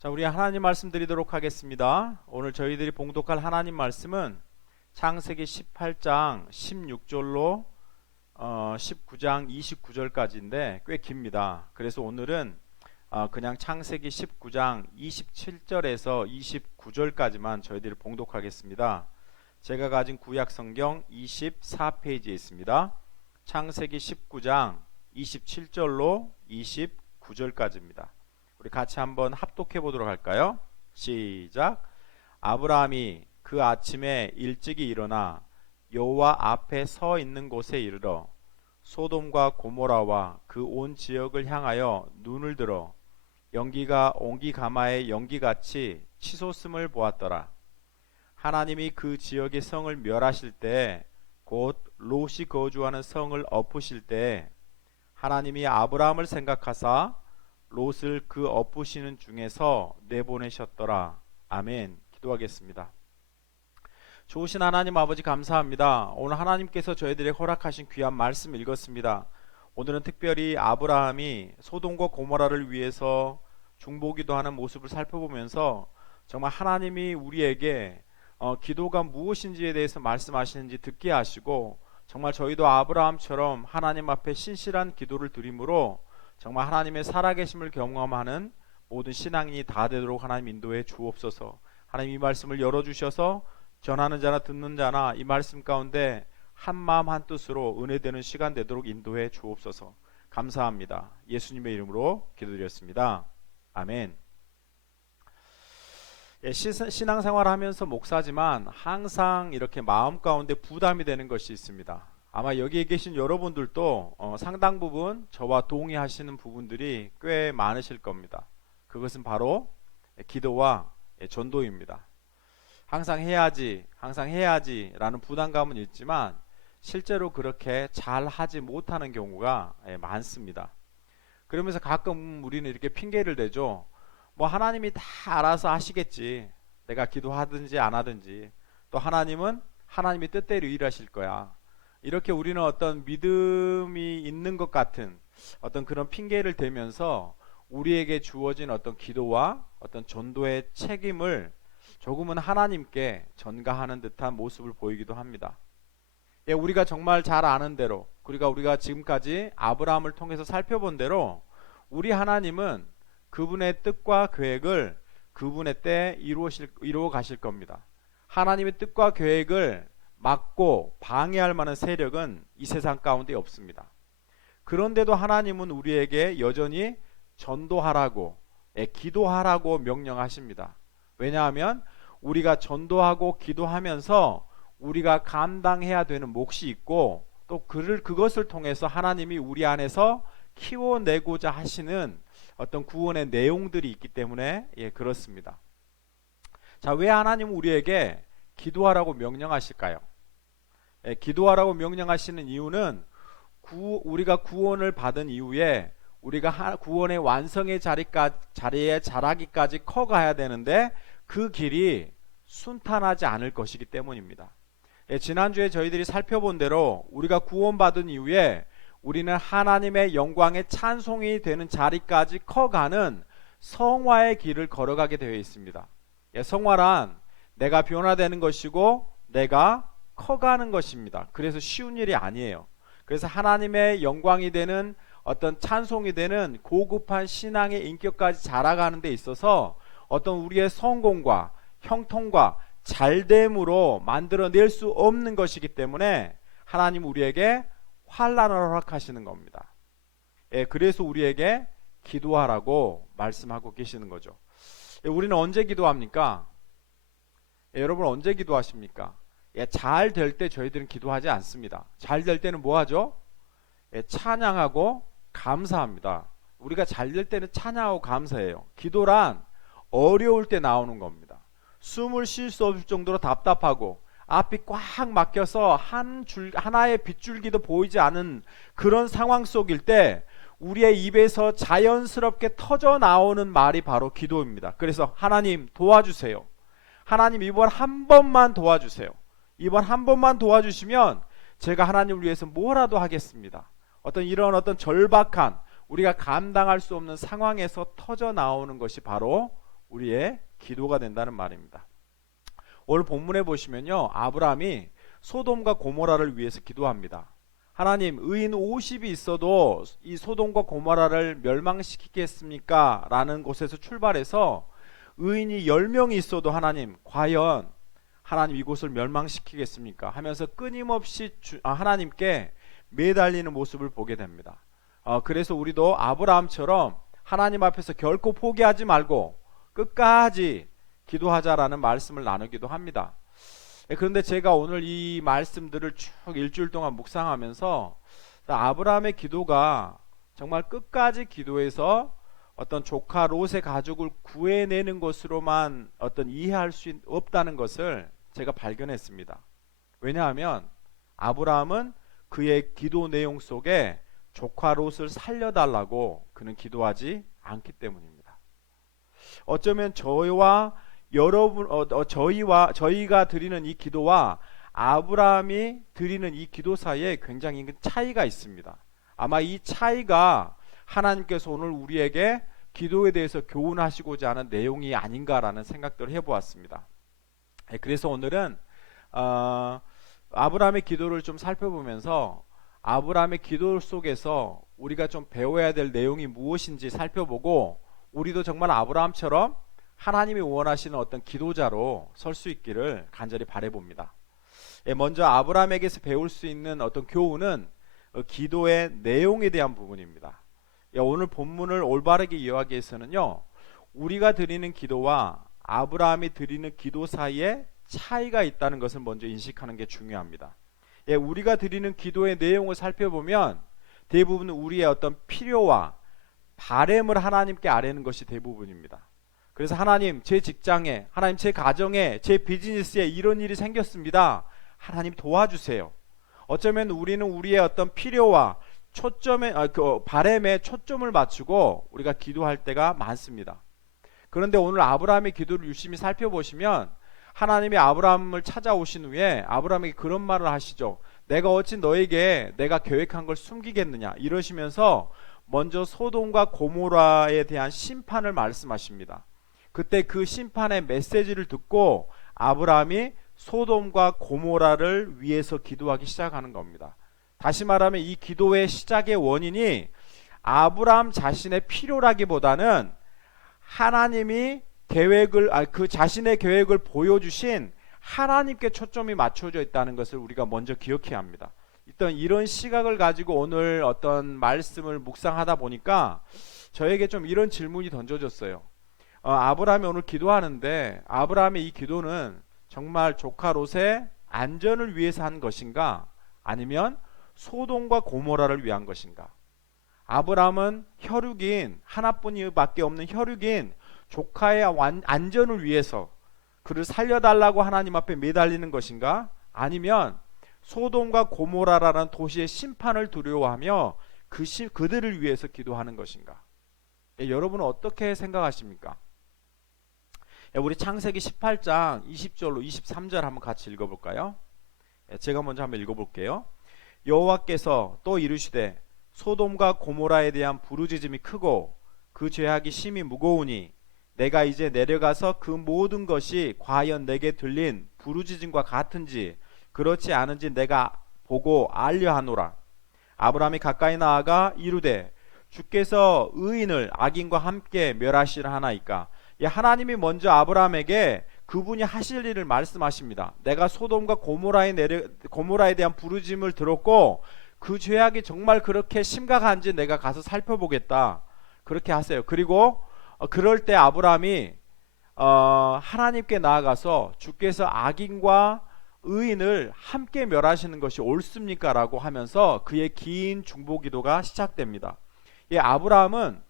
자, 우리 하나님 말씀 드리도록 하겠습니다. 오늘 저희들이 봉독할 하나님 말씀은 창세기 18장 16절로 19장 29절까지인데 꽤 깁니다. 그래서 오늘은 그냥 창세기 19장 27절에서 29절까지만 저희들이 봉독하겠습니다. 제가 가진 구약 성경 24페이지에 있습니다. 창세기 19장 27절로 29절까지입니다. 우리 같이 한번 합독해 보도록 할까요? 시작. 아브라함이 그 아침에 일찍이 일어나 여호와 앞에 서 있는 곳에 이르러 소돔과 고모라와 그 온 지역을 향하여 눈을 들어 연기가 옹기 가마의 연기같이 치솟음을 보았더라. 하나님이 그 지역의 성을 멸하실 때 곧 롯이 거주하는 성을 엎으실 때 하나님이 아브라함을 생각하사 롯을 그 엎으시는 중에서 내보내셨더라. 아멘. 기도하겠습니다. 좋으신 하나님 아버지 감사합니다. 오늘 하나님께서 저희들에게 허락하신 귀한 말씀 읽었습니다. 오늘은 특별히 아브라함이 소돔과 고모라를 위해서 중보기도 하는 모습을 살펴보면서 정말 하나님이 우리에게 기도가 무엇인지에 대해서 말씀하시는지 듣게 하시고 정말 저희도 아브라함처럼 하나님 앞에 신실한 기도를 드림으로 정말 하나님의 살아계심을 경험하는 모든 신앙인이 다 되도록 하나님 인도해 주옵소서. 하나님 이 말씀을 열어주셔서 전하는 자나 듣는 자나 이 말씀 가운데 한 마음 한 뜻으로 은혜되는 시간 되도록 인도해 주옵소서. 감사합니다. 예수님의 이름으로 기도드렸습니다. 아멘. 신앙생활 하면서 목사지만 항상 이렇게 마음 가운데 부담이 되는 것이 있습니다. 아마 여기에 계신 여러분들도 상당 부분 저와 동의하시는 부분들이 꽤 많으실 겁니다. 그것은 바로 기도와 전도입니다. 항상 해야지 라는 부담감은 있지만 실제로 그렇게 잘 하지 못하는 경우가 많습니다. 그러면서 가끔 우리는 이렇게 핑계를 대죠. 뭐 하나님이 다 알아서 하시겠지. 내가 기도하든지 안 하든지. 또 하나님은 하나님의 뜻대로 일하실 거야. 이렇게 우리는 어떤 믿음이 있는 것 같은 어떤 그런 핑계를 대면서 우리에게 주어진 어떤 기도와 어떤 전도의 책임을 조금은 하나님께 전가하는 듯한 모습을 보이기도 합니다. 우리가 정말 잘 아는 대로 우리가 지금까지 아브라함을 통해서 살펴본 대로 우리 하나님은 그분의 뜻과 계획을 그분의 때에 이루어 가실 겁니다. 하나님의 뜻과 계획을 막고 방해할 만한 세력은 이 세상 가운데 없습니다. 그런데도 하나님은 우리에게 여전히 전도하라고 기도하라고 명령하십니다. 왜냐하면 우리가 전도하고 기도하면서 우리가 감당해야 되는 몫이 있고 또 그것을 통해서 하나님이 우리 안에서 키워내고자 하시는 어떤 구원의 내용들이 있기 때문에 그렇습니다. 자, 왜 하나님은 우리에게 기도하라고 명령하실까요? 기도하라고 명령하시는 이유는 우리가 구원을 받은 이후에 우리가 구원의 완성의 자리에 자라기까지 커가야 되는데 그 길이 순탄하지 않을 것이기 때문입니다. 지난주에 저희들이 살펴본 대로 우리가 구원받은 이후에 우리는 하나님의 영광의 찬송이 되는 자리까지 커가는 성화의 길을 걸어가게 되어 있습니다. 성화란 내가 변화되는 것이고 내가 커가는 것입니다. 그래서 쉬운 일이 아니에요. 그래서 하나님의 영광이 되는 어떤 찬송이 되는 고급한 신앙의 인격까지 자라가는 데 있어서 어떤 우리의 성공과 형통과 잘됨으로 만들어낼 수 없는 것이기 때문에 하나님 우리에게 환난을 허락하시는 겁니다. 그래서 우리에게 기도하라고 말씀하고 계시는 거죠. 우리는 언제 기도합니까? 여러분 언제 기도하십니까? 잘 될 때 저희들은 기도하지 않습니다. 잘 될 때는 뭐 하죠? 찬양하고 감사합니다. 우리가 잘 될 때는 찬양하고 감사해요. 기도란 어려울 때 나오는 겁니다. 숨을 쉴 수 없을 정도로 답답하고 앞이 꽉 막혀서 하나의 빗줄기도 보이지 않은 그런 상황 속일 때 우리의 입에서 자연스럽게 터져 나오는 말이 바로 기도입니다. 그래서 하나님 도와주세요. 하나님 이번 한 번만 도와주세요. 이번 한 번만 도와주시면 제가 하나님을 위해서 뭐라도 하겠습니다. 이런 절박한 우리가 감당할 수 없는 상황에서 터져 나오는 것이 바로 우리의 기도가 된다는 말입니다. 오늘 본문에 보시면요, 아브라함이 소돔과 고모라를 위해서 기도합니다. 하나님, 의인 50이 있어도 이 소돔과 고모라를 멸망시키겠습니까? 라는 곳에서 출발해서 의인이 10명이 있어도 하나님, 과연 하나님 이곳을 멸망시키겠습니까? 하면서 끊임없이 하나님께 매달리는 모습을 보게 됩니다. 그래서 우리도 아브라함처럼 하나님 앞에서 결코 포기하지 말고 끝까지 기도하자라는 말씀을 나누기도 합니다. 그런데 제가 오늘 이 말씀들을 쭉 일주일 동안 묵상하면서 아브라함의 기도가 정말 끝까지 기도해서 어떤 조카 롯의 가족을 구해내는 것으로만 어떤 이해할 수 없다는 것을 제가 발견했습니다. 왜냐하면 아브라함은 그의 기도 내용 속에 조카 롯을 살려달라고 그는 기도하지 않기 때문입니다. 어쩌면 저희가 드리는 이 기도와 아브라함이 드리는 이 기도 사이에 굉장히 큰 차이가 있습니다. 아마 이 차이가 하나님께서 오늘 우리에게 기도에 대해서 교훈하시고자 하는 내용이 아닌가라는 생각들을 해보았습니다. 그래서 오늘은 아브라함의 기도를 좀 살펴보면서 아브라함의 기도 속에서 우리가 좀 배워야 될 내용이 무엇인지 살펴보고 우리도 정말 아브라함처럼 하나님이 원하시는 어떤 기도자로 설 수 있기를 간절히 바라봅니다. 먼저 아브라함에게서 배울 수 있는 어떤 교훈은 기도의 내용에 대한 부분입니다. 오늘 본문을 올바르게 이해하기 위해서는요, 우리가 드리는 기도와 아브라함이 드리는 기도 사이에 차이가 있다는 것을 먼저 인식하는 게 중요합니다. 우리가 드리는 기도의 내용을 살펴보면 대부분 우리의 어떤 필요와 바램을 하나님께 아뢰는 것이 대부분입니다. 그래서 하나님, 제 직장에, 하나님 제 가정에, 제 비즈니스에 이런 일이 생겼습니다. 하나님 도와주세요. 어쩌면 우리는 우리의 어떤 필요와 바램에 초점을 맞추고 우리가 기도할 때가 많습니다. 그런데 오늘 아브라함의 기도를 유심히 살펴보시면 하나님이 아브라함을 찾아오신 후에 아브라함에게 그런 말을 하시죠. 내가 어찌 너에게 내가 계획한 걸 숨기겠느냐 이러시면서 먼저 소돔과 고모라에 대한 심판을 말씀하십니다. 그때 그 심판의 메시지를 듣고 아브라함이 소돔과 고모라를 위해서 기도하기 시작하는 겁니다. 다시 말하면 이 기도의 시작의 원인이 아브라함 자신의 필요라기보다는 하나님이 그 자신의 계획을 보여주신 하나님께 초점이 맞춰져 있다는 것을 우리가 먼저 기억해야 합니다. 일단 이런 시각을 가지고 오늘 어떤 말씀을 묵상하다 보니까 저에게 좀 이런 질문이 던져졌어요. 아브라함이 오늘 기도하는데 아브라함의 이 기도는 정말 조카 롯의 안전을 위해서 한 것인가, 아니면 소돔과 고모라를 위한 것인가? 아브라함은 혈육인, 하나뿐이밖에 없는 혈육인 조카의 안전을 위해서 그를 살려달라고 하나님 앞에 매달리는 것인가, 아니면 소돔과 고모라라는 도시의 심판을 두려워하며 그들을 위해서 기도하는 것인가? 여러분은 어떻게 생각하십니까? 우리 창세기 18장 20절로 23절 한번 같이 읽어볼까요? 제가 먼저 한번 읽어볼게요. 여호와께서 또 이르시되 소돔과 고모라에 대한 부르짖음이 크고 그 죄악이 심히 무거우니 내가 이제 내려가서 그 모든 것이 과연 내게 들린 부르짖음과 같은지 그렇지 않은지 내가 보고 알려하노라. 아브라함이 가까이 나아가 이르되 주께서 의인을 악인과 함께 멸하시려 하나이까. 하나님이 먼저 아브라함에게 그분이 하실 일을 말씀하십니다. 내가 소돔과 고모라에 대한 부르짖음을 들었고 그 죄악이 정말 그렇게 심각한지 내가 가서 살펴보겠다. 그렇게 하세요. 그리고 그럴 때 아브라함이 하나님께 나아가서 주께서 악인과 의인을 함께 멸하시는 것이 옳습니까? 라고 하면서 그의 긴 중보기도가 시작됩니다. 아브라함은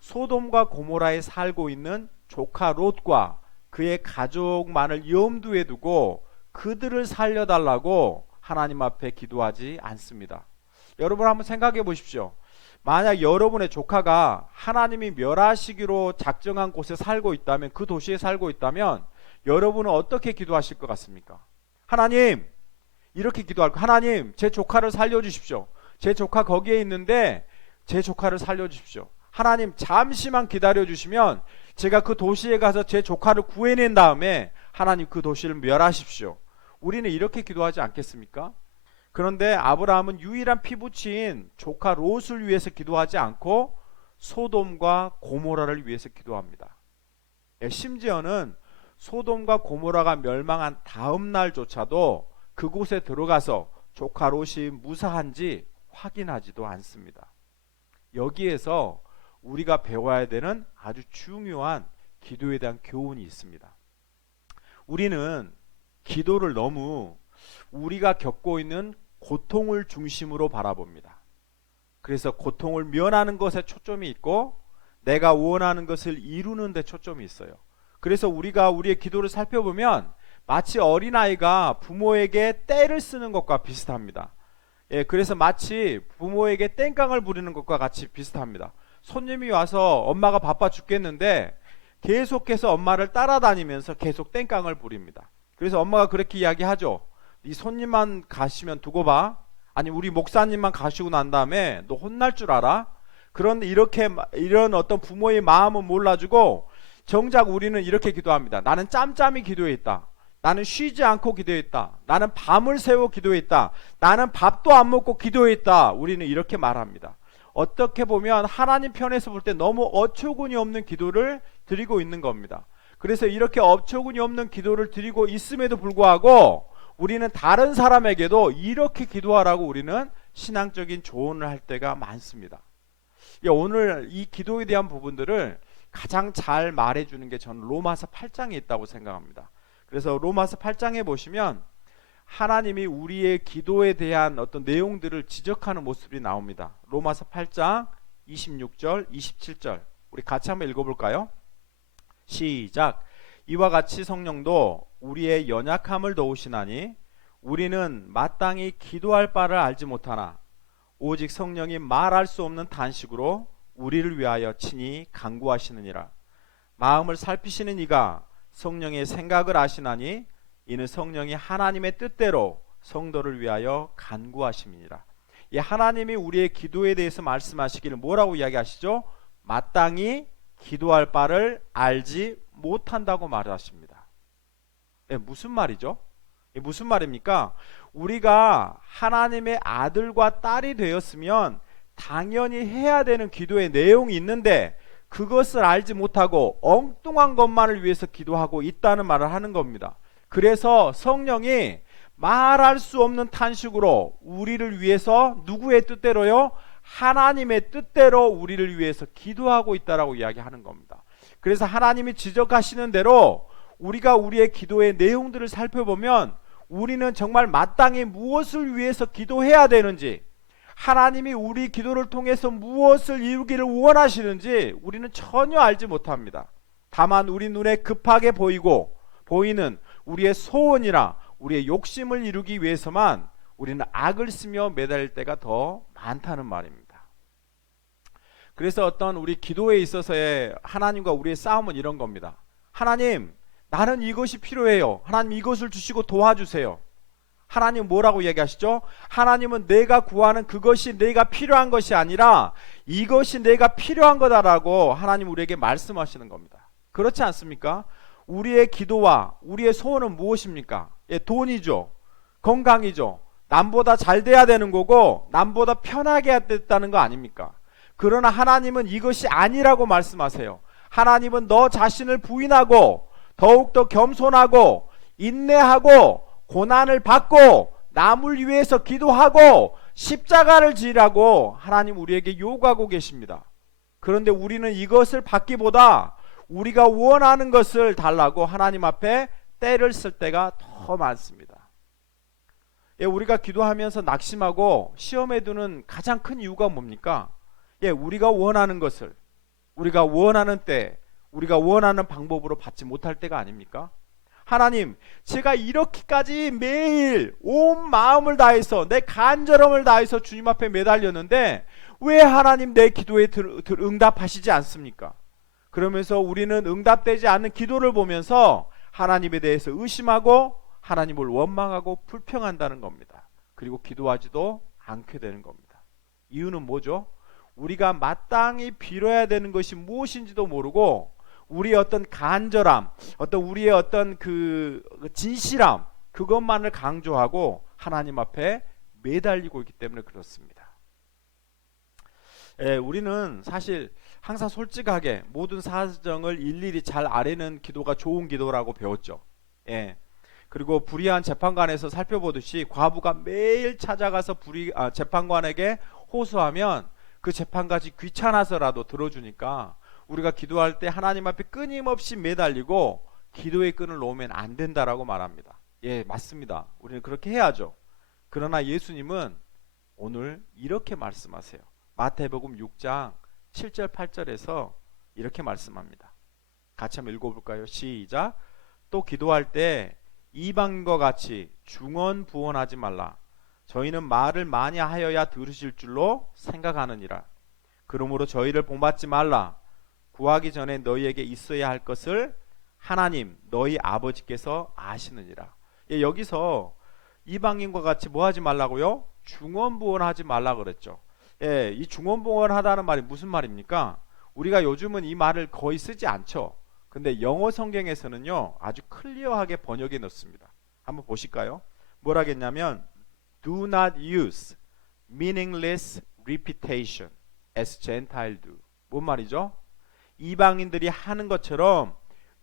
소돔과 고모라에 살고 있는 조카 롯과 그의 가족만을 염두에 두고 그들을 살려달라고 하나님 앞에 기도하지 않습니다. 여러분 한번 생각해 보십시오. 만약 여러분의 조카가 하나님이 멸하시기로 작정한 곳에 살고 있다면, 그 도시에 살고 있다면 여러분은 어떻게 기도하실 것 같습니까? 하나님, 이렇게 기도할 거. 하나님, 제 조카를 살려주십시오. 제 조카 거기에 있는데 제 조카를 살려주십시오. 하나님, 잠시만 기다려주시면 제가 그 도시에 가서 제 조카를 구해낸 다음에 하나님 그 도시를 멸하십시오. 우리는 이렇게 기도하지 않겠습니까? 그런데 아브라함은 유일한 피부치인 조카 롯을 위해서 기도하지 않고 소돔과 고모라를 위해서 기도합니다. 심지어는 소돔과 고모라가 멸망한 다음 날조차도 그곳에 들어가서 조카 롯이 무사한지 확인하지도 않습니다. 여기에서 우리가 배워야 되는 아주 중요한 기도에 대한 교훈이 있습니다. 우리는 기도를 너무 우리가 겪고 있는 고통을 중심으로 바라봅니다. 그래서 고통을 면하는 것에 초점이 있고 내가 원하는 것을 이루는 데 초점이 있어요. 그래서 우리가 우리의 기도를 살펴보면 마치 어린아이가 부모에게 떼를 쓰는 것과 비슷합니다. 그래서 마치 부모에게 땡깡을 부리는 것과 같이 비슷합니다. 손님이 와서 엄마가 바빠 죽겠는데 계속해서 엄마를 따라다니면서 계속 땡깡을 부립니다. 그래서 엄마가 그렇게 이야기하죠. 이 손님만 가시면 두고 봐. 아니 우리 목사님만 가시고 난 다음에 너 혼날 줄 알아? 그런데 이런 어떤 부모의 마음은 몰라주고 정작 우리는 이렇게 기도합니다. 나는 짬짬이 기도했다. 나는 쉬지 않고 기도했다. 나는 밤을 새워 기도했다. 나는 밥도 안 먹고 기도했다. 우리는 이렇게 말합니다. 어떻게 보면 하나님 편에서 볼 때 너무 어처구니 없는 기도를 드리고 있는 겁니다. 그래서 이렇게 어처구니 없는 기도를 드리고 있음에도 불구하고 우리는 다른 사람에게도 이렇게 기도하라고 우리는 신앙적인 조언을 할 때가 많습니다. 오늘 이 기도에 대한 부분들을 가장 잘 말해주는 게 저는 로마서 8장에 있다고 생각합니다. 그래서 로마서 8장에 보시면 하나님이 우리의 기도에 대한 어떤 내용들을 지적하는 모습이 나옵니다. 로마서 8장 26절 27절 우리 같이 한번 읽어볼까요? 시작. 이와 같이 성령도 우리의 연약함을 도우시나니 우리는 마땅히 기도할 바를 알지 못하나 오직 성령이 말할 수 없는 탄식으로 우리를 위하여 친히 간구하시느니라. 마음을 살피시는 이가 성령의 생각을 아시나니 이는 성령이 하나님의 뜻대로 성도를 위하여 간구하심이니라. 이 하나님이 우리의 기도에 대해서 말씀하시기를 뭐라고 이야기하시죠? 마땅히 기도할 바를 알지 못한다고 말하십니다. 무슨 말이죠? 무슨 말입니까? 우리가 하나님의 아들과 딸이 되었으면 당연히 해야 되는 기도의 내용이 있는데 그것을 알지 못하고 엉뚱한 것만을 위해서 기도하고 있다는 말을 하는 겁니다. 그래서 성령이 말할 수 없는 탄식으로 우리를 위해서 누구의 뜻대로요? 하나님의 뜻대로 우리를 위해서 기도하고 있다라고 이야기하는 겁니다. 그래서 하나님이 지적하시는 대로 우리가 우리의 기도의 내용들을 살펴보면 우리는 정말 마땅히 무엇을 위해서 기도해야 되는지, 하나님이 우리 기도를 통해서 무엇을 이루기를 원하시는지 우리는 전혀 알지 못합니다. 다만 우리 눈에 급하게 보이는 우리의 소원이나 우리의 욕심을 이루기 위해서만 우리는 악을 쓰며 매달릴 때가 더 많다는 말입니다. 그래서 어떤 우리 기도에 있어서의 하나님과 우리의 싸움은 이런 겁니다. 하나님, 나는 이것이 필요해요. 하나님 이것을 주시고 도와주세요. 하나님 뭐라고 얘기하시죠? 하나님은 내가 구하는 그것이 내가 필요한 것이 아니라 이것이 내가 필요한 거다라고 하나님 우리에게 말씀하시는 겁니다. 그렇지 않습니까? 우리의 기도와 우리의 소원은 무엇입니까? 돈이죠. 건강이죠. 남보다 잘 돼야 되는 거고 남보다 편하게 해야 됐다는 거 아닙니까? 그러나 하나님은 이것이 아니라고 말씀하세요. 하나님은 너 자신을 부인하고 더욱더 겸손하고 인내하고 고난을 받고 남을 위해서 기도하고 십자가를 지라고 하나님 우리에게 요구하고 계십니다. 그런데 우리는 이것을 받기보다 우리가 원하는 것을 달라고 하나님 앞에 때를 쓸 때가 더 많습니다. 우리가 기도하면서 낙심하고 시험에 두는 가장 큰 이유가 뭡니까? 우리가 원하는 것을 우리가 원하는 때 우리가 원하는 방법으로 받지 못할 때가 아닙니까? 하나님, 제가 이렇게까지 매일 온 마음을 다해서 내 간절함을 다해서 주님 앞에 매달렸는데 왜 하나님 내 기도에 응답하시지 않습니까? 그러면서 우리는 응답되지 않는 기도를 보면서 하나님에 대해서 의심하고 하나님을 원망하고 불평한다는 겁니다. 그리고 기도하지도 않게 되는 겁니다. 이유는 뭐죠? 우리가 마땅히 빌어야 되는 것이 무엇인지도 모르고 우리의 어떤 간절함, 어떤 우리의 어떤 그 진실함, 그것만을 강조하고 하나님 앞에 매달리고 있기 때문에 그렇습니다. 우리는 사실 항상 솔직하게 모든 사정을 일일이 잘 아뢰는 기도가 좋은 기도라고 배웠죠. 그리고 불의한 재판관에서 살펴보듯이 과부가 매일 찾아가서 재판관에게 호소하면 그 재판까지 귀찮아서라도 들어주니까 우리가 기도할 때 하나님 앞에 끊임없이 매달리고 기도의 끈을 놓으면 안 된다라고 말합니다. 맞습니다. 우리는 그렇게 해야죠. 그러나 예수님은 오늘 이렇게 말씀하세요. 마태복음 6장 7절 8절에서 이렇게 말씀합니다. 같이 한번 읽어볼까요? 시작. 또 기도할 때 이방인과 같이 중언부언하지 말라. 저희는 말을 많이 하여야 들으실 줄로 생각하느니라. 그러므로 저희를 본받지 말라. 구하기 전에 너희에게 있어야 할 것을 하나님 너희 아버지께서 아시느니라. 여기서 이방인과 같이 뭐 하지 말라고요? 중언부언하지 말라 그랬죠. 이 중언부언하다는 말이 무슨 말입니까? 우리가 요즘은 이 말을 거의 쓰지 않죠. 근데 영어 성경에서는요 아주 클리어하게 번역해 놓습니다. 한번 보실까요? 뭐라겠냐면 Do not use meaningless repetition as Gentiles do. 뭔 말이죠? 이방인들이 하는 것처럼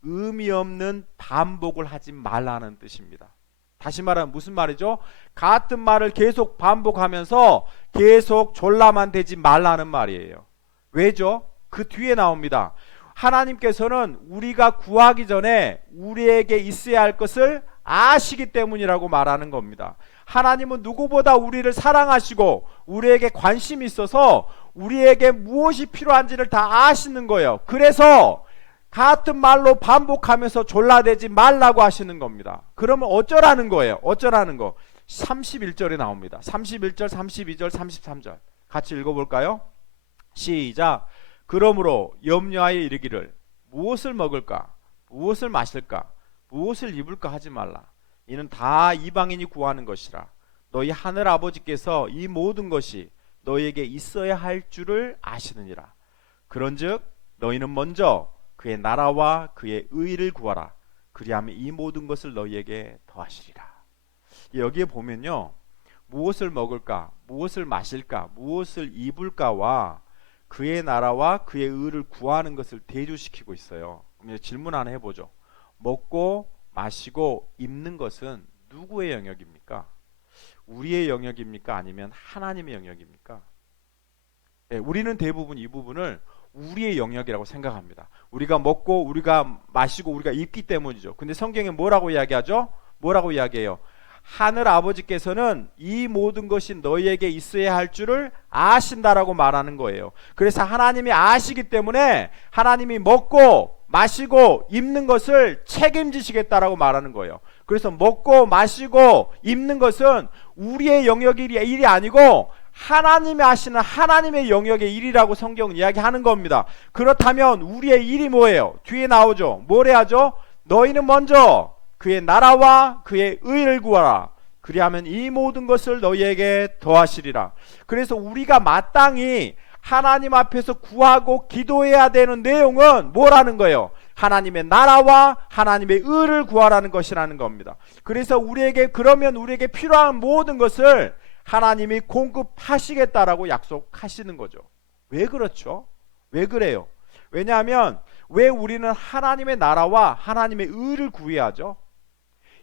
의미 없는 반복을 하지 말라는 뜻입니다. 다시 말하면 무슨 말이죠? 같은 말을 계속 반복하면서 계속 졸라만 되지 말라는 말이에요. 왜죠? 그 뒤에 나옵니다. 하나님께서는 우리가 구하기 전에 우리에게 있어야 할 것을 아시기 때문이라고 말하는 겁니다. 하나님은 누구보다 우리를 사랑하시고 우리에게 관심이 있어서 우리에게 무엇이 필요한지를 다 아시는 거예요. 그래서 같은 말로 반복하면서 졸라대지 말라고 하시는 겁니다. 그러면 어쩌라는 거예요? 어쩌라는 거? 31절에 나옵니다. 31절, 32절, 33절 같이 읽어볼까요? 시작. 그러므로 염려하여 이르기를 무엇을 먹을까? 무엇을 마실까? 무엇을 입을까 하지 말라. 이는 다 이방인이 구하는 것이라. 너희 하늘 아버지께서 이 모든 것이 너희에게 있어야 할 줄을 아시느니라. 그런즉 너희는 먼저 그의 나라와 그의 의를 구하라. 그리하면 이 모든 것을 너희에게 더하시리라. 여기에 보면요, 무엇을 먹을까, 무엇을 마실까, 무엇을 입을까와 그의 나라와 그의 의를 구하는 것을 대조시키고 있어요. 그럼 질문 하나 해보죠. 먹고 마시고 입는 것은 누구의 영역입니까? 우리의 영역입니까? 아니면 하나님의 영역입니까? 우리는 대부분 이 부분을 우리의 영역이라고 생각합니다. 우리가 먹고 우리가 마시고 우리가 입기 때문이죠. 근데 성경에 뭐라고 이야기하죠? 뭐라고 이야기해요? 하늘 아버지께서는 이 모든 것이 너희에게 있어야 할 줄을 아신다라고 말하는 거예요. 그래서 하나님이 아시기 때문에 하나님이 먹고 마시고 입는 것을 책임지시겠다라고 말하는 거예요. 그래서 먹고 마시고 입는 것은 우리의 영역의 일이 아니고 하나님이 하시는 하나님의 영역의 일이라고 성경은 이야기하는 겁니다. 그렇다면 우리의 일이 뭐예요? 뒤에 나오죠. 뭘 해야죠? 너희는 먼저 그의 나라와 그의 의를 구하라. 그리하면 이 모든 것을 너희에게 더하시리라. 그래서 우리가 마땅히 하나님 앞에서 구하고 기도해야 되는 내용은 뭐라는 거예요? 하나님의 나라와 하나님의 의를 구하라는 것이라는 겁니다. 그래서 그러면 우리에게 필요한 모든 것을 하나님이 공급하시겠다라고 약속하시는 거죠. 왜 그렇죠? 왜 그래요? 왜냐하면 왜 우리는 하나님의 나라와 하나님의 의를 구해야 하죠?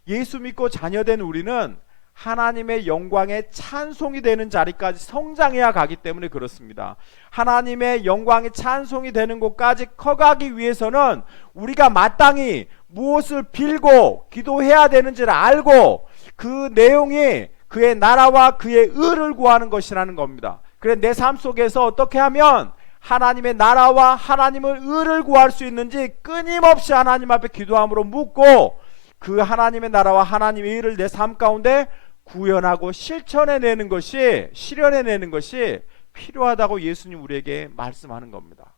예수 믿고 자녀된 우리는 하나님의 영광에 찬송이 되는 자리까지 성장해야 가기 때문에 그렇습니다. 하나님의 영광에 찬송이 되는 곳까지 커가기 위해서는 우리가 마땅히 무엇을 빌고 기도해야 되는지를 알고 그 내용이 그의 나라와 그의 의를 구하는 것이라는 겁니다. 그래 내 삶 속에서 어떻게 하면 하나님의 나라와 하나님의 의를 구할 수 있는지 끊임없이 하나님 앞에 기도함으로 묻고 그 하나님의 나라와 하나님의 의를 내 삶 가운데 구현하고 실현해내는 것이 필요하다고 예수님 우리에게 말씀하는 겁니다.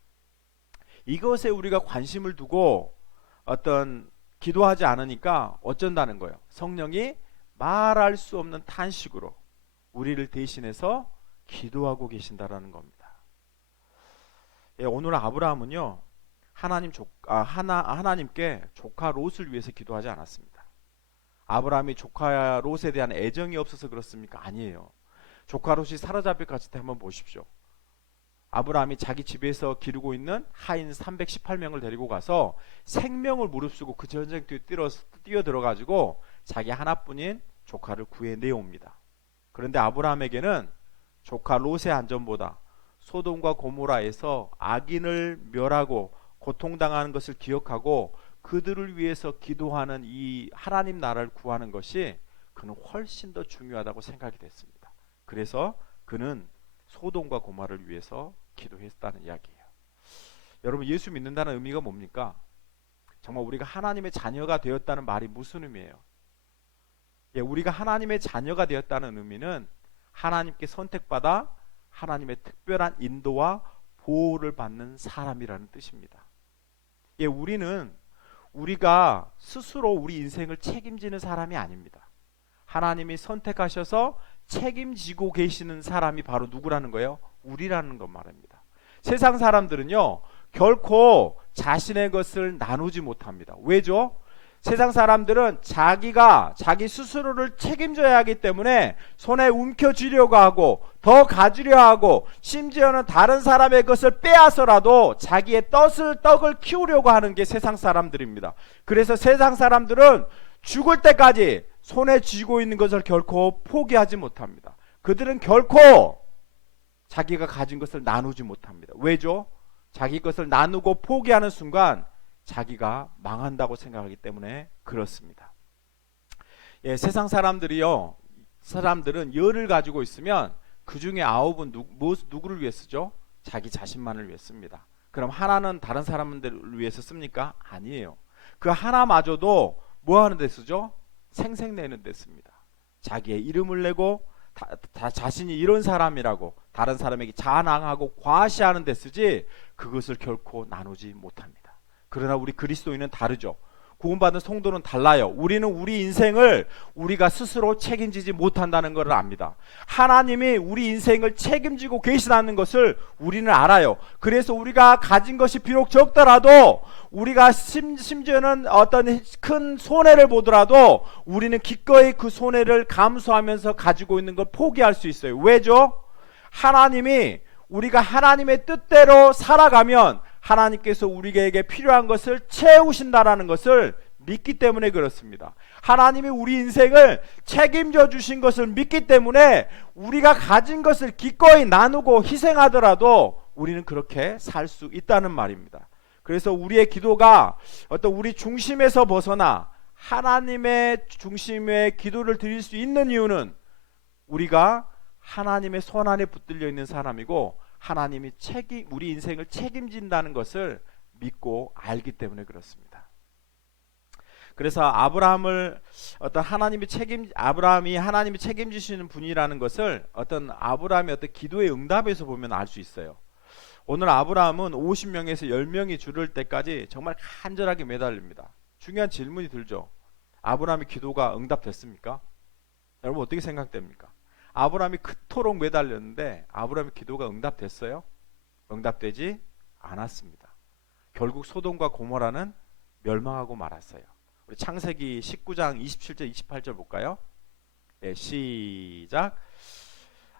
이것에 우리가 관심을 두고 기도하지 않으니까 어쩐다는 거예요. 성령이 말할 수 없는 탄식으로 우리를 대신해서 기도하고 계신다라는 겁니다. 오늘 아브라함은요, 하나님께 조카 롯을 위해서 기도하지 않았습니다. 아브라함이 조카 롯에 대한 애정이 없어서 그렇습니까? 아니에요. 조카 롯이 사로잡힐 것 같을 때 한번 보십시오. 아브라함이 자기 집에서 기르고 있는 하인 318명을 데리고 가서 생명을 무릅쓰고 그 전쟁터에 뛰어들어가지고 자기 하나뿐인 조카를 구해내옵니다. 그런데 아브라함에게는 조카 롯의 안전보다 소돔과 고모라에서 악인을 멸하고 고통당하는 것을 기억하고 그들을 위해서 기도하는 이 하나님 나라를 구하는 것이 그는 훨씬 더 중요하다고 생각이 됐습니다. 그래서 그는 소돔과 고모라를 위해서 기도했다는 이야기예요. 여러분, 예수 믿는다는 의미가 뭡니까? 정말 우리가 하나님의 자녀가 되었다는 말이 무슨 의미예요? 우리가 하나님의 자녀가 되었다는 의미는 하나님께 선택받아 하나님의 특별한 인도와 보호를 받는 사람이라는 뜻입니다. 우리가 스스로 우리 인생을 책임지는 사람이 아닙니다. 하나님이 선택하셔서 책임지고 계시는 사람이 바로 누구라는 거예요? 우리라는 것 말입니다. 세상 사람들은요, 결코 자신의 것을 나누지 못합니다. 왜죠? 세상 사람들은 자기 스스로를 책임져야 하기 때문에 손에 움켜쥐려고 하고 더 가지려 하고 심지어는 다른 사람의 것을 빼앗아서라도 자기의 떡을 키우려고 하는 게 세상 사람들입니다. 그래서 세상 사람들은 죽을 때까지 손에 쥐고 있는 것을 결코 포기하지 못합니다. 그들은 결코 자기가 가진 것을 나누지 못합니다. 왜죠? 자기 것을 나누고 포기하는 순간 자기가 망한다고 생각하기 때문에 그렇습니다. 세상 사람들은 10을 가지고 있으면 그 중에 9은 누구를 위해 쓰죠? 자기 자신만을 위해 씁니다. 그럼 하나는 다른 사람들을 위해서 씁니까? 아니에요. 그 하나마저도 뭐 하는 데 쓰죠? 생색내는 데 씁니다. 자기의 이름을 내고 자신이 이런 사람이라고 다른 사람에게 자랑하고 과시하는 데 쓰지 그것을 결코 나누지 못합니다. 그러나 우리 그리스도인은 다르죠. 구원받은 성도는 달라요. 우리는 우리 인생을 우리가 스스로 책임지지 못한다는 것을 압니다. 하나님이 우리 인생을 책임지고 계시다는 것을 우리는 알아요. 그래서 우리가 가진 것이 비록 적더라도 우리가 심지어는 어떤 큰 손해를 보더라도 우리는 기꺼이 그 손해를 감수하면서 가지고 있는 걸 포기할 수 있어요. 왜죠? 하나님이 우리가 하나님의 뜻대로 살아가면 하나님께서 우리에게 필요한 것을 채우신다라는 것을 믿기 때문에 그렇습니다. 하나님이 우리 인생을 책임져 주신 것을 믿기 때문에 우리가 가진 것을 기꺼이 나누고 희생하더라도 우리는 그렇게 살 수 있다는 말입니다. 그래서 우리의 기도가 어떤 우리 중심에서 벗어나 하나님의 중심에 기도를 드릴 수 있는 이유는 우리가 하나님의 손 안에 붙들려 있는 사람이고 하나님이 우리 인생을 책임진다는 것을 믿고 알기 때문에 그렇습니다. 그래서 아브라함이 하나님이 책임지시는 분이라는 것을 아브라함의 어떤 기도의 응답에서 보면 알 수 있어요. 오늘 아브라함은 50명에서 10명이 줄을 때까지 정말 간절하게 매달립니다. 중요한 질문이 들죠. 아브라함의 기도가 응답됐습니까? 여러분 어떻게 생각됩니까? 아브라함이 그토록 매달렸는데 아브라함의 기도가 응답됐어요? 응답되지 않았습니다. 결국 소돔과 고모라는 멸망하고 말았어요. 우리 창세기 19장 27절 28절 볼까요? 시작.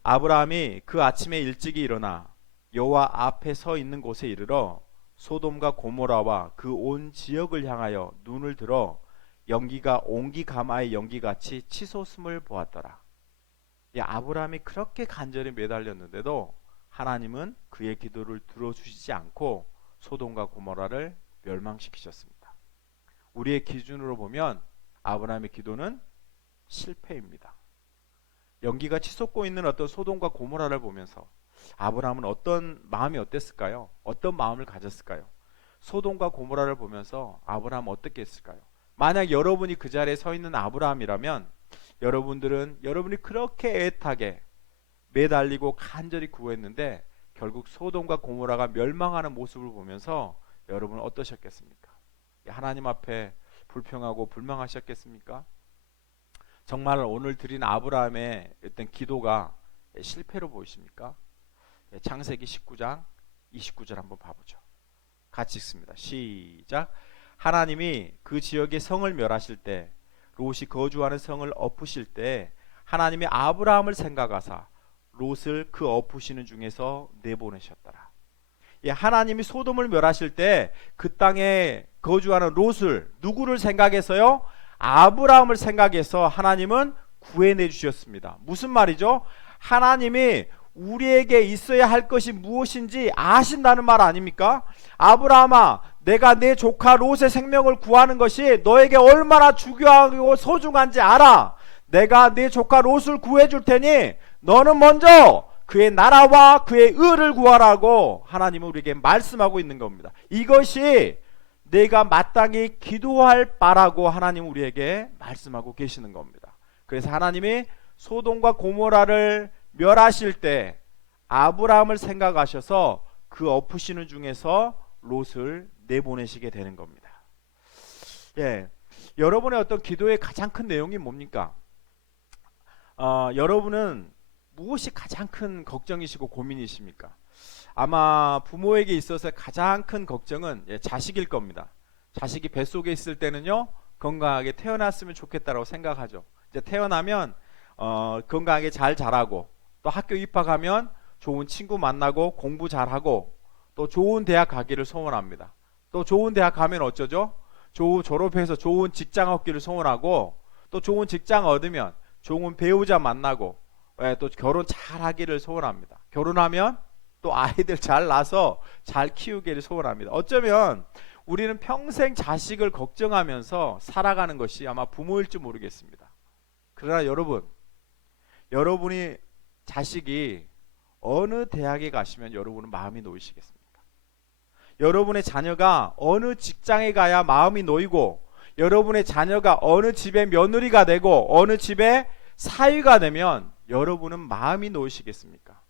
아브라함이 그 아침에 일찍이 일어나 여호와 앞에 서 있는 곳에 이르러 소돔과 고모라와 그 온 지역을 향하여 눈을 들어 연기가 옹기 가마의 연기같이 치솟음을 보았더라. 아브라함이 그렇게 간절히 매달렸는데도 하나님은 그의 기도를 들어주시지 않고 소돔과 고모라를 멸망시키셨습니다. 우리의 기준으로 보면 아브라함의 기도는 실패입니다. 연기가 치솟고 있는 어떤 소돔과 고모라를 보면서 아브라함은 어떤 마음이 어땠을까요? 어떤 마음을 가졌을까요? 소돔과 고모라를 보면서 아브라함은 어떻게 했을까요? 만약 여러분이 그 자리에 서 있는 아브라함이라면 여러분이 그렇게 애타게 매달리고 간절히 구했는데 결국 소돔과 고모라가 멸망하는 모습을 보면서 여러분은 어떠셨겠습니까? 하나님 앞에 불평하고 불만하셨겠습니까? 정말 오늘 드린 아브라함의 어떤 기도가 실패로 보이십니까? 창세기 19장 29절 한번 봐보죠. 같이 읽습니다. 시작. 하나님이 그 지역의 성을 멸하실 때, 롯이 거주하는 성을 엎으실 때 하나님이 아브라함을 생각하사 롯을 그 엎으시는 중에서 내보내셨더라. 하나님이 소돔을 멸하실 때 그 땅에 거주하는 롯을, 누구를 생각해서요? 아브라함을 생각해서 하나님은 구해내 주셨습니다. 무슨 말이죠? 하나님이 우리에게 있어야 할 것이 무엇인지 아신다는 말 아닙니까? 아브라함아, 내가 내 조카 롯의 생명을 구하는 것이 너에게 얼마나 중요하고 소중한지 알아. 내가 내 조카 롯을 구해줄 테니 너는 먼저 그의 나라와 그의 의를 구하라고 하나님은 우리에게 말씀하고 있는 겁니다. 이것이 내가 마땅히 기도할 바라고 하나님은 우리에게 말씀하고 계시는 겁니다. 그래서 하나님이 소돔과 고모라를 멸하실 때 아브라함을 생각하셔서 그 엎으시는 중에서 롯을 내보내시게 되는 겁니다. 여러분의 어떤 기도의 가장 큰 내용이 뭡니까? 여러분은 무엇이 가장 큰 걱정이시고 고민이십니까? 아마 부모에게 있어서 가장 큰 걱정은 자식일 겁니다. 자식이 뱃속에 있을 때는요, 건강하게 태어났으면 좋겠다라고 생각하죠. 이제 태어나면 건강하게 잘 자라고, 또 학교 입학하면 좋은 친구 만나고 공부 잘하고, 또 좋은 대학 가기를 소원합니다. 또 좋은 대학 가면 어쩌죠? 졸업해서 좋은 직장 얻기를 소원하고, 또 좋은 직장 얻으면 좋은 배우자 만나고, 또 결혼 잘 하기를 소원합니다. 결혼하면 또 아이들 잘 낳아서 잘 키우기를 소원합니다. 어쩌면 우리는 평생 자식을 걱정하면서 살아가는 것이 아마 부모일지 모르겠습니다. 그러나 여러분이 자식이 어느 대학에 가시면 여러분은 마음이 놓이시겠습니까? 여러분의 자녀가 어느 직장에 가야 마음이 놓이고, 여러분의 자녀가 어느 집의 며느리가 되고 어느 집의 사위가 되면 여러분은 마음이 놓이시겠습니까?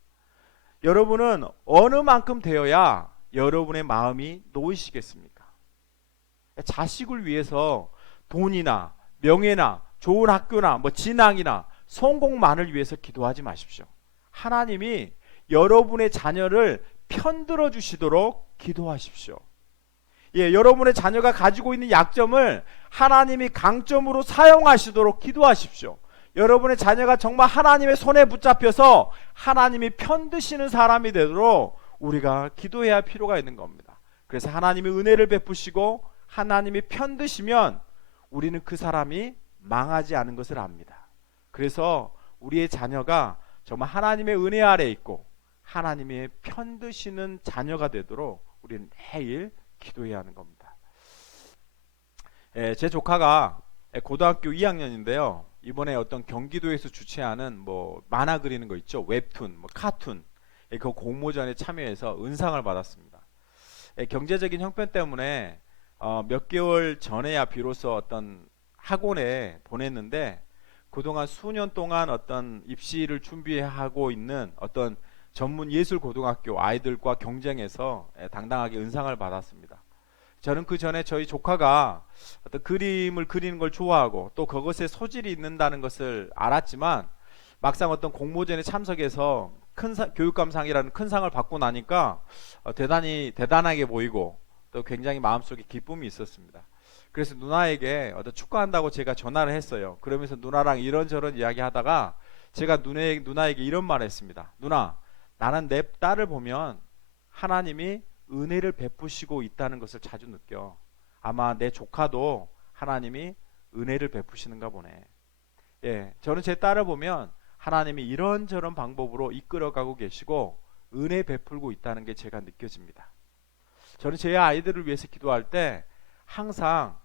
여러분은 어느 만큼 되어야 여러분의 마음이 놓이시겠습니까? 자식을 위해서 돈이나 명예나 좋은 학교나 진학이나 성공만을 위해서 기도하지 마십시오. 하나님이 여러분의 자녀를 편들어 주시도록 기도하십시오. 여러분의 자녀가 가지고 있는 약점을 하나님이 강점으로 사용하시도록 기도하십시오. 여러분의 자녀가 정말 하나님의 손에 붙잡혀서 하나님이 편드시는 사람이 되도록 우리가 기도해야 할 필요가 있는 겁니다. 그래서 하나님이 은혜를 베푸시고 하나님이 편드시면 우리는 그 사람이 망하지 않은 것을 압니다. 그래서 우리의 자녀가 정말 하나님의 은혜 아래 있고 하나님의 편드시는 자녀가 되도록 우리는 매일 기도해야 하는 겁니다. 제 조카가 고등학교 2학년인데요. 이번에 어떤 경기도에서 주최하는 만화 그리는 거 있죠. 웹툰, 카툰. 그 공모전에 참여해서 은상을 받았습니다. 경제적인 형편 때문에 몇 개월 전에야 비로소 어떤 학원에 보냈는데, 그동안 수년 동안 어떤 입시를 준비하고 있는 어떤 전문 예술 고등학교 아이들과 경쟁해서 당당하게 은상을 받았습니다. 저는 그 전에 저희 조카가 어떤 그림을 그리는 걸 좋아하고 또 그것에 소질이 있는다는 것을 알았지만, 막상 어떤 공모전에 참석해서 교육감상이라는 큰 상을 받고 나니까 대단하게 보이고 또 굉장히 마음속에 기쁨이 있었습니다. 그래서 누나에게 축하한다고 제가 전화를 했어요. 그러면서 누나랑 이런저런 이야기 하다가 제가 누나에게 이런 말을 했습니다. 누나, 나는 내 딸을 보면 하나님이 은혜를 베푸시고 있다는 것을 자주 느껴. 아마 내 조카도 하나님이 은혜를 베푸시는가 보네. 저는 제 딸을 보면 하나님이 이런저런 방법으로 이끌어가고 계시고 은혜 베풀고 있다는 게 제가 느껴집니다. 저는 제 아이들을 위해서 기도할 때 항상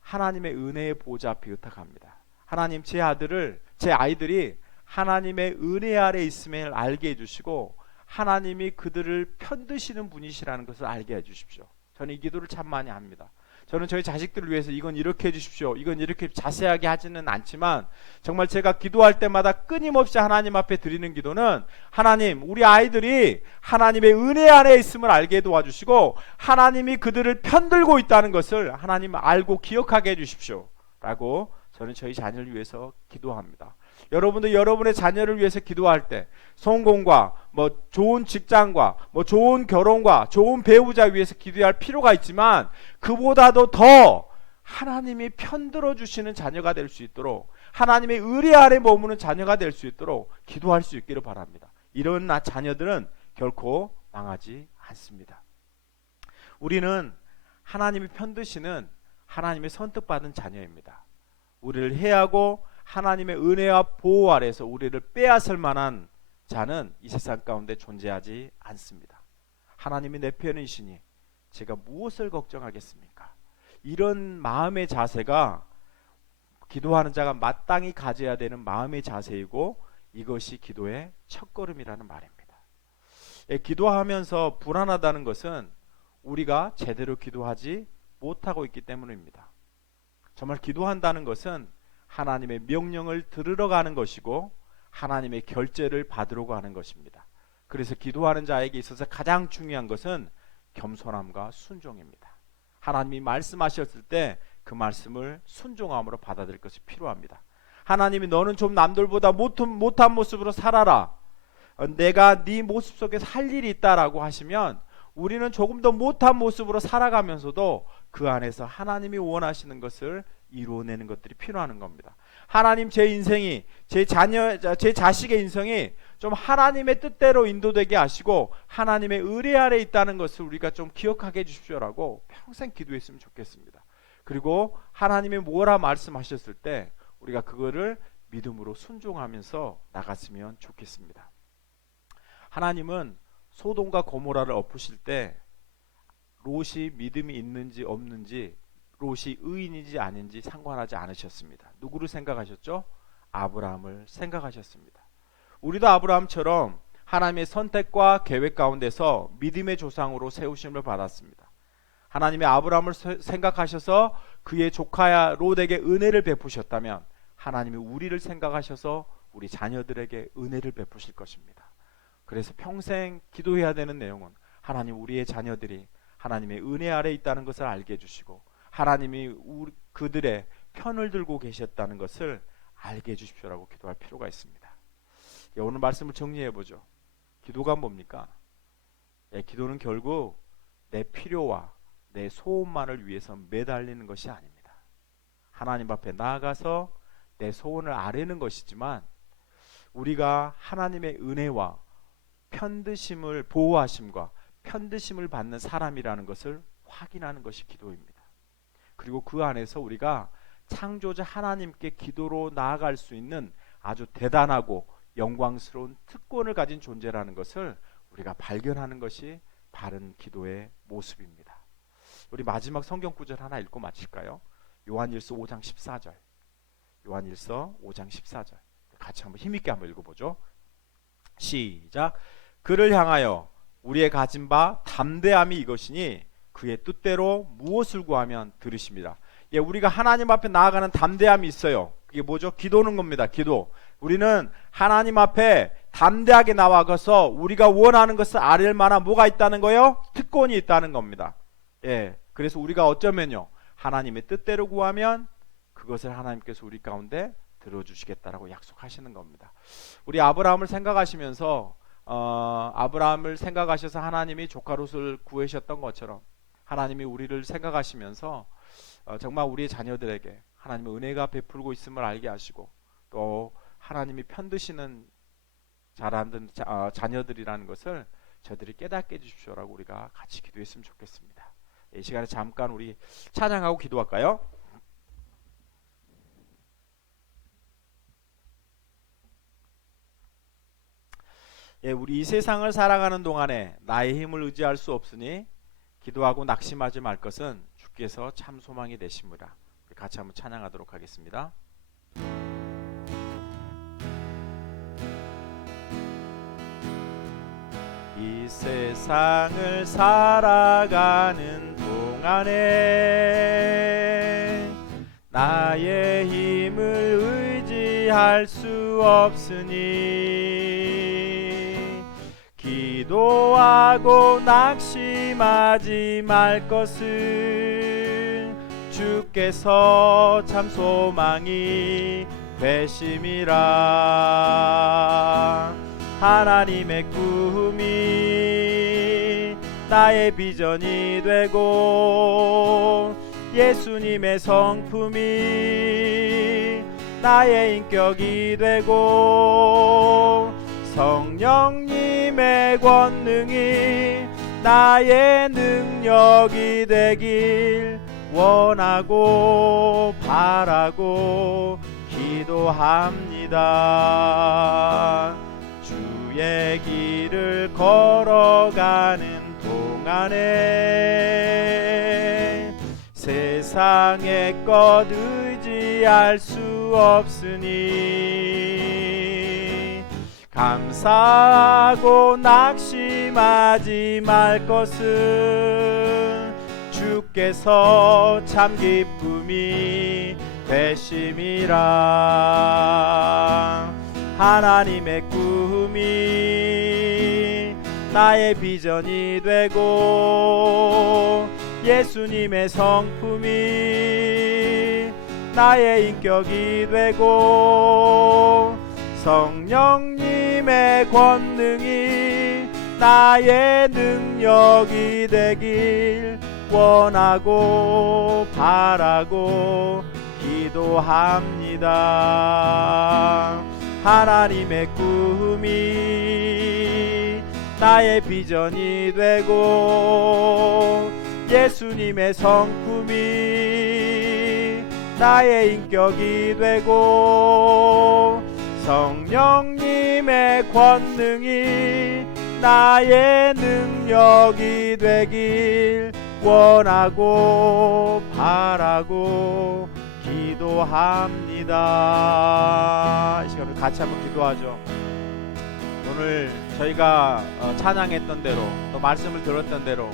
하나님의 은혜의 보좌 앞에 의탁합니다. 하나님, 제 아이들이 하나님의 은혜 아래 있음을 알게 해주시고 하나님이 그들을 편드시는 분이시라는 것을 알게 해주십시오. 저는 이 기도를 참 많이 합니다. 저는 저희 자식들을 위해서 이건 이렇게 해주십시오, 이건 이렇게 자세하게 하지는 않지만, 정말 제가 기도할 때마다 끊임없이 하나님 앞에 드리는 기도는, 하나님, 우리 아이들이 하나님의 은혜 안에 있음을 알게 도와주시고 하나님이 그들을 편들고 있다는 것을 하나님 알고 기억하게 해주십시오 라고 저는 저희 자녀를 위해서 기도합니다. 여러분도 여러분의 자녀를 위해서 기도할 때 성공과 뭐 좋은 직장과 뭐 좋은 결혼과 좋은 배우자 위해서 기도할 필요가 있지만 그보다도 더 하나님이 편들어 주시는 자녀가 될 수 있도록 하나님의 의뢰 아래 머무는 자녀가 될 수 있도록 기도할 수 있기를 바랍니다. 이런 자녀들은 결코 망하지 않습니다. 우리는 하나님이 편드시는 하나님의 선택받은 자녀입니다. 우리를 해하고 하나님의 은혜와 보호 아래서 우리를 빼앗을 만한 자는 이 세상 가운데 존재하지 않습니다. 하나님이 내 편이시니 제가 무엇을 걱정하겠습니까? 이런 마음의 자세가 기도하는 자가 마땅히 가져야 되는 마음의 자세이고 이것이 기도의 첫걸음이라는 말입니다. 기도하면서 불안하다는 것은 우리가 제대로 기도하지 못하고 있기 때문입니다. 정말 기도한다는 것은 하나님의 명령을 들으러 가는 것이고 하나님의 결제를 받으러 가는 것입니다. 그래서 기도하는 자에게 있어서 가장 중요한 것은 겸손함과 순종입니다. 하나님이 말씀하셨을 때 그 말씀을 순종함으로 받아들일 것이 필요합니다. 하나님이 너는 좀 남들보다 못한 모습으로 살아라. 내가 네 모습 속에서 할 일이 있다라고 하시면 우리는 조금 더 못한 모습으로 살아가면서도 그 안에서 하나님이 원하시는 것을 이루어내는 것들이 필요한 겁니다. 하나님 제 인생이 제 자식의 인생이 좀 하나님의 뜻대로 인도되게 하시고 하나님의 의뢰 아래 있다는 것을 우리가 좀 기억하게 해주십시오라고 평생 기도했으면 좋겠습니다. 그리고 하나님이 뭐라 말씀하셨을 때 우리가 그거를 믿음으로 순종하면서 나갔으면 좋겠습니다. 하나님은 소돔과 고모라를 엎으실 때 롯이 믿음이 있는지 없는지 롯이 의인인지 아닌지 상관하지 않으셨습니다. 누구를 생각하셨죠? 아브라함을 생각하셨습니다. 우리도 아브라함처럼 하나님의 선택과 계획 가운데서 믿음의 조상으로 세우심을 받았습니다. 하나님의 아브라함을 생각하셔서 그의 조카야 롯에게 은혜를 베푸셨다면 하나님이 우리를 생각하셔서 우리 자녀들에게 은혜를 베푸실 것입니다. 그래서 평생 기도해야 되는 내용은 하나님 우리의 자녀들이 하나님의 은혜 아래 있다는 것을 알게 해주시고 하나님이 그들의 편을 들고 계셨다는 것을 알게 해주십시오라고 기도할 필요가 있습니다. 오늘 말씀을 정리해보죠. 기도가 뭡니까? 기도는 결국 내 필요와 내 소원만을 위해서 매달리는 것이 아닙니다. 하나님 앞에 나아가서 내 소원을 아뢰는 것이지만 우리가 하나님의 은혜와 편드심을 보호하심과 편드심을 받는 사람이라는 것을 확인하는 것이 기도입니다. 그리고 그 안에서 우리가 창조자 하나님께 기도로 나아갈 수 있는 아주 대단하고 영광스러운 특권을 가진 존재라는 것을 우리가 발견하는 것이 바른 기도의 모습입니다. 우리 마지막 성경 구절 하나 읽고 마칠까요? 요한일서 5장 14절. 요한일서 5장 14절. 같이 한번 힘있게 한번 읽어보죠. 시작. 그를 향하여 우리의 가진 바 담대함이 이것이니 그의 뜻대로 무엇을 구하면 들으십니다. 우리가 하나님 앞에 나아가는 담대함이 있어요. 그게 뭐죠? 기도는 겁니다. 기도. 우리는 하나님 앞에 담대하게 나와서 우리가 원하는 것을 아뢰 만한 뭐가 있다는 거예요? 특권이 있다는 겁니다. 그래서 우리가 어쩌면요 하나님의 뜻대로 구하면 그것을 하나님께서 우리 가운데 들어주시겠다라고 약속하시는 겁니다. 우리 아브라함을 생각하시면서 아브라함을 생각하셔서 하나님이 조카 롯을 구하셨던 것처럼 하나님이 우리를 생각하시면서 정말 우리의 자녀들에게 하나님의 은혜가 베풀고 있음을 알게 하시고 또 하나님이 편드시는 자녀들이라는 것을 저들이 깨닫게 해주십시오라고 우리가 같이 기도했으면 좋겠습니다. 이 시간에 잠깐 우리 찬양하고 기도할까요? 우리 이 세상을 살아가는 동안에 나의 힘을 의지할 수 없으니 기도하고 낙심하지 말 것은 주께서 참 소망이 되심이라. 우리 같이 한번 찬양하도록 하겠습니다. 이 세상을 살아가는 동안에 나의 힘을 의지할 수 없으니 기도하고 낙심하지 말 것을 주께서 참 소망이 되심이라. 하나님의 꿈이 나의 비전이 되고 예수님의 성품이 나의 인격이 되고 성령님의 권능이 나의 능력이 되길 원하고 바라고 기도합니다. 주의 길을 걸어가는 동안에 세상의 것 의지할 수 없으니 감사하고 낙심하지 말 것은 주께서 참 기쁨이 되심이라. 하나님의 꿈이 나의 비전이 되고 예수님의 성품이 나의 인격이 되고 성령님의 권능이 나의 능력이 되길 원하고 바라고 기도합니다. 하나님의 꿈이 나의 비전이 되고 예수님의 성품이 나의 인격이 되고 성령님의 권능이 나의 능력이 되길 원하고 바라고 기도합니다. 이 시간을 같이 한번 기도하죠. 오늘 저희가 찬양했던 대로 또 말씀을 들었던 대로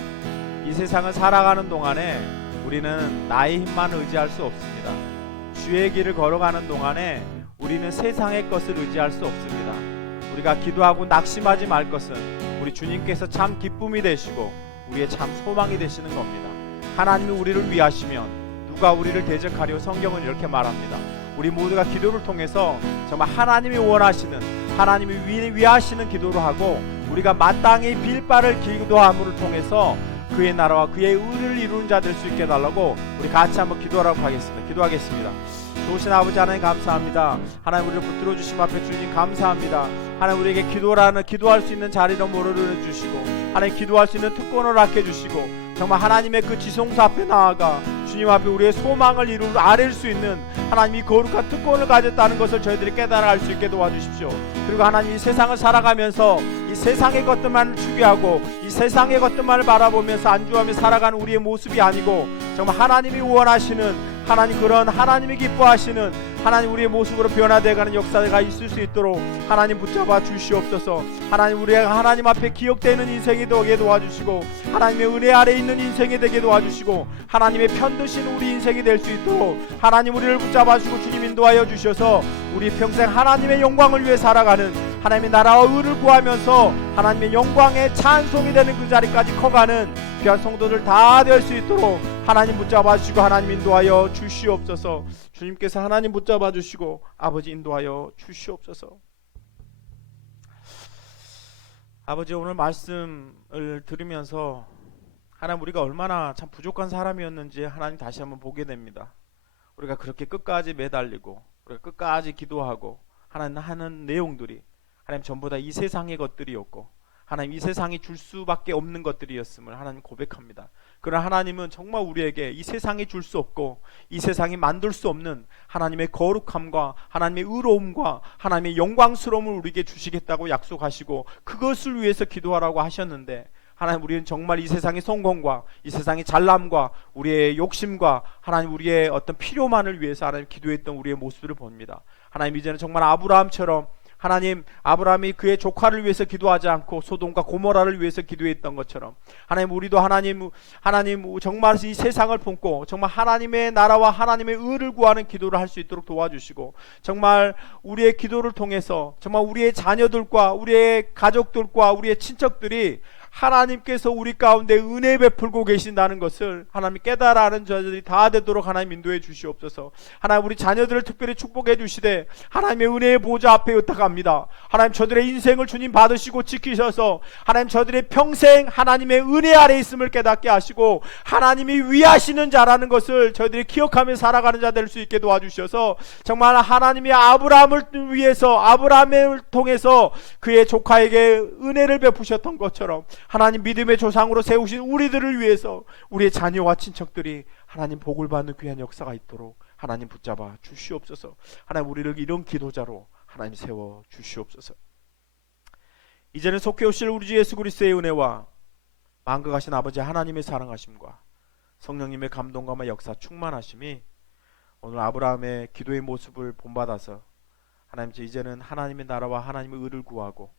이 세상을 살아가는 동안에 우리는 나의 힘만 의지할 수 없습니다. 주의 길을 걸어가는 동안에 우리는 세상의 것을 의지할 수 없습니다. 우리가 기도하고 낙심하지 말 것은 우리 주님께서 참 기쁨이 되시고 우리의 참 소망이 되시는 겁니다. 하나님이 우리를 위하시면 누가 우리를 대적하려? 성경은 이렇게 말합니다. 우리 모두가 기도를 통해서 정말 하나님이 원하시는, 하나님이 위하시는 기도를 하고 우리가 마땅히 빌 바를 기도함을 통해서 그의 나라와 그의 의를 이루는 자 될 수 있게 해달라고 우리 같이 한번 기도하라고 하겠습니다. 기도하겠습니다. 좋으신 아버지 하나님 감사합니다. 하나님 우리를 붙들어 주심 앞에 주님 감사합니다. 하나님 우리에게 기도할 수 있는 자리로 모르려 주시고 하나님 기도할 수 있는 특권을 갖게 주시고 정말 하나님의 그 지성소 앞에 나아가 주님 앞에 우리의 소망을 아랠 수 있는 하나님이 거룩한 특권을 가졌다는 것을 저희들이 깨달아 알 수 있게 도와주십시오. 그리고 하나님 이 세상을 살아가면서 이 세상의 것들만 추구하고 이 세상의 것들만을 바라보면서 안주하며 살아가는 우리의 모습이 아니고 정말 하나님이 원하시는 하나님 그런 하나님이 기뻐하시는 하나님 우리의 모습으로 변화되어가는 역사가 있을 수 있도록 하나님 붙잡아 주시옵소서. 하나님 우리가 하나님 앞에 기억되는 인생이 되게 도와주시고 하나님의 은혜 아래 있는 인생이 되게 도와주시고 하나님의 편드신 우리 인생이 될 수 있도록 하나님 우리를 붙잡아 주시고 주님 인도하여 주셔서 우리 평생 하나님의 영광을 위해 살아가는 하나님의 나라와 의를 구하면서 하나님의 영광의 찬송이 되는 그 자리까지 커가는 귀한 성도들 다 될 수 있도록 하나님 붙잡아 주시고 하나님 인도하여 주시옵소서. 주님께서 하나님 붙잡아 주시고 아버지 인도하여 주시옵소서. 아버지 오늘 말씀을 들으면서 하나님 우리가 얼마나 참 부족한 사람이었는지 하나님 다시 한번 보게 됩니다. 우리가 그렇게 끝까지 매달리고 우리가 끝까지 기도하고 하나님 하는 내용들이 하나님 전부 다 이 세상의 것들이었고 하나님 이 세상이 줄 수밖에 없는 것들이었음을 하나님 고백합니다. 그러나 하나님은 정말 우리에게 이 세상이 줄 수 없고 이 세상이 만들 수 없는 하나님의 거룩함과 하나님의 의로움과 하나님의 영광스러움을 우리에게 주시겠다고 약속하시고 그것을 위해서 기도하라고 하셨는데 하나님 우리는 정말 이 세상의 성공과 이 세상의 잘남과 우리의 욕심과 하나님 우리의 어떤 필요만을 위해서 하나님 기도했던 우리의 모습을 봅니다. 하나님 이제는 정말 아브라함처럼 하나님 아브라함이 그의 조카를 위해서 기도하지 않고 소돔과 고모라를 위해서 기도했던 것처럼 하나님 우리도 하나님 정말 이 세상을 품고 정말 하나님의 나라와 하나님의 의를 구하는 기도를 할 수 있도록 도와주시고 정말 우리의 기도를 통해서 정말 우리의 자녀들과 우리의 가족들과 우리의 친척들이 하나님께서 우리 가운데 은혜 베풀고 계신다는 것을 하나님 깨달아 하는 자들이 다 되도록 하나님 인도해 주시옵소서. 하나님 우리 자녀들을 특별히 축복해 주시되 하나님의 은혜의 보좌 앞에 의탁합니다. 하나님 저들의 인생을 주님 받으시고 지키셔서 하나님 저들의 평생 하나님의 은혜 아래 있음을 깨닫게 하시고 하나님이 위하시는 자라는 것을 저희들이 기억하며 살아가는 자 될 수 있게 도와주셔서 정말 하나님이 아브라함을 위해서 아브라함을 통해서 그의 조카에게 은혜를 베푸셨던 것처럼 하나님 믿음의 조상으로 세우신 우리들을 위해서 우리의 자녀와 친척들이 하나님 복을 받는 귀한 역사가 있도록 하나님 붙잡아 주시옵소서. 하나님 우리를 이런 기도자로 하나님 세워 주시옵소서. 이제는 속해 오실 우리 주 예수 그리스도의 은혜와 만극하신 아버지 하나님의 사랑하심과 성령님의 감동과 역사 충만하심이 오늘 아브라함의 기도의 모습을 본받아서 하나님 이제는 하나님의 나라와 하나님의 의를 구하고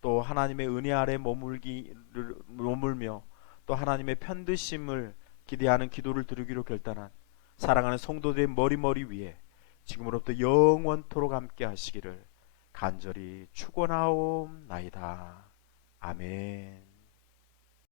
또 하나님의 은혜 아래 머물며 또 하나님의 편드심을 기대하는 기도를 드리기로 결단한 사랑하는 성도들의 머리 위에 지금으로부터 영원토록 함께 하시기를 간절히 축원하옵나이다. 아멘.